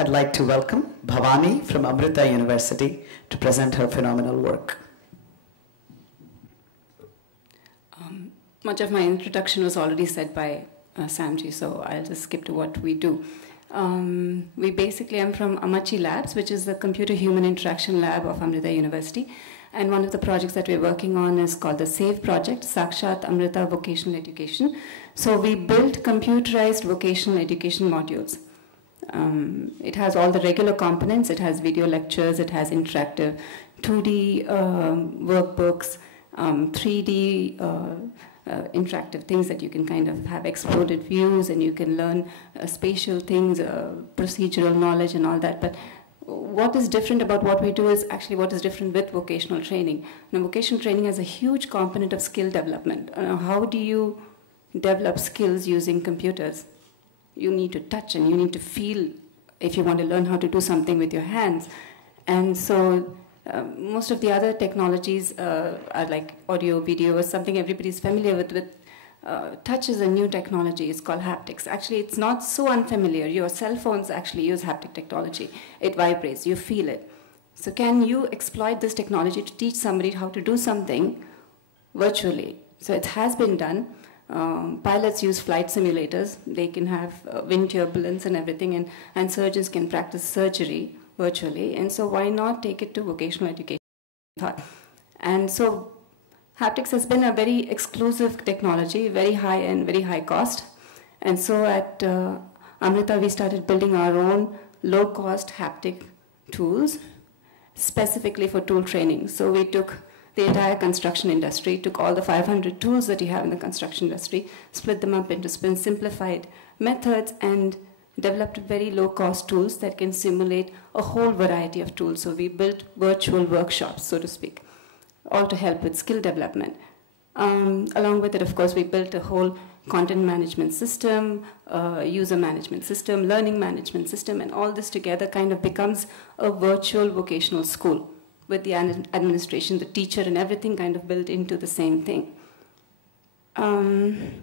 I'd like to welcome Bhavani from Amrita University to present her phenomenal work. Much of my introduction was already said by Samji, so I'll just skip to what we do. I'm from Amachi Labs, which is the Computer-Human Interaction Lab of Amrita University. And one of the projects that we're working on is called the SAVE project, Sakshat Amrita Vocational Education. So we built computerized vocational education modules. It has all the regular components. It has video lectures. It has interactive 2D workbooks, 3D interactive things that you can kind of have exploded views, and you can learn spatial things, procedural knowledge and all that. But what is different about what we do is actually what is different with vocational training. Now, vocational training has a huge component of skill development. How do you develop skills using computers? You need to touch and you need to feel if you want to learn how to do something with your hands. And so most of the other technologies are like audio, video, or something everybody's familiar with. Touch is a new technology. It's called haptics. Actually, it's not so unfamiliar. Your cell phones actually use haptic technology. It vibrates. You feel it. So can you exploit this technology to teach somebody how to do something virtually? So it has been done. Pilots use flight simulators. They can have wind turbulence and everything, and surgeons can practice surgery virtually. And so why not take it to vocational education? And so haptics has been a very exclusive technology, very high and very high cost. And so at Amrita, we started building our own low-cost haptic tools specifically for tool training. So we took the entire construction industry, took all the 500 tools that you have in the construction industry, split them up into simplified methods, and developed very low-cost tools that can simulate a whole variety of tools. So we built virtual workshops, so to speak, all to help with skill development. Along with it, of course, we built a whole content management system, user management system, learning management system, and all this together kind of becomes a virtual vocational school with the administration, the teacher, and everything kind of built into the same thing. And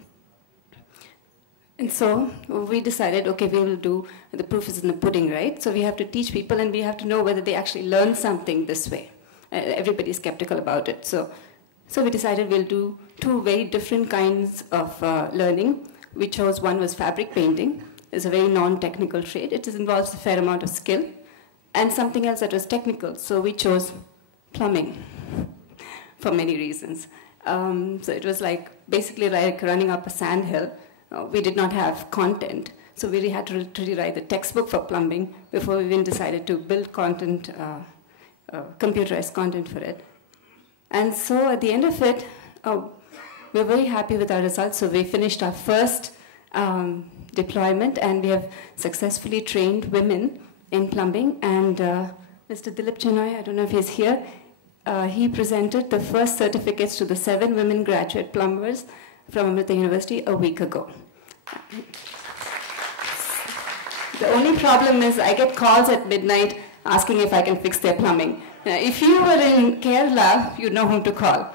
so we decided, okay, we will do, the proof is in the pudding, right? So we have to teach people, and we have to know whether they actually learn something this way. Everybody's skeptical about it. So we decided we'll do two very different kinds of learning. We chose, one was fabric painting. It's a very non-technical trade. It involves a fair amount of skill. And something else that was technical. So we chose plumbing for many reasons. So it was like basically like running up a sand hill. We did not have content. So we really had to rewrite the textbook for plumbing before we even decided to build content, computerized content for it. And so at the end of it, we're very happy with our results. So we finished our first deployment, and we have successfully trained women in plumbing. And Mr. Dilip Chenoy, I don't know if he's here, he presented the first certificates to the 7 women graduate plumbers from Amrita University a week ago. The only problem is I get calls at midnight asking if I can fix their plumbing. If you were in Kerala, you'd know whom to call.